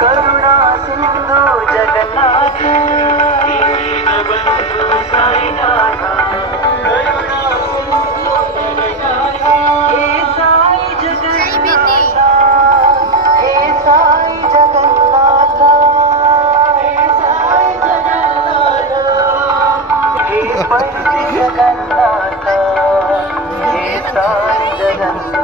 करुणा सिंधू जगन्नाथ दीनबंधू साईनाथ करुणा सिंधू जगन्नाथ हे साई जगन्नाथ हे साई जगन्नाथ हे साई जगन्नाथ हे पैसे जगन्नाथ हे साई जगन्नाथ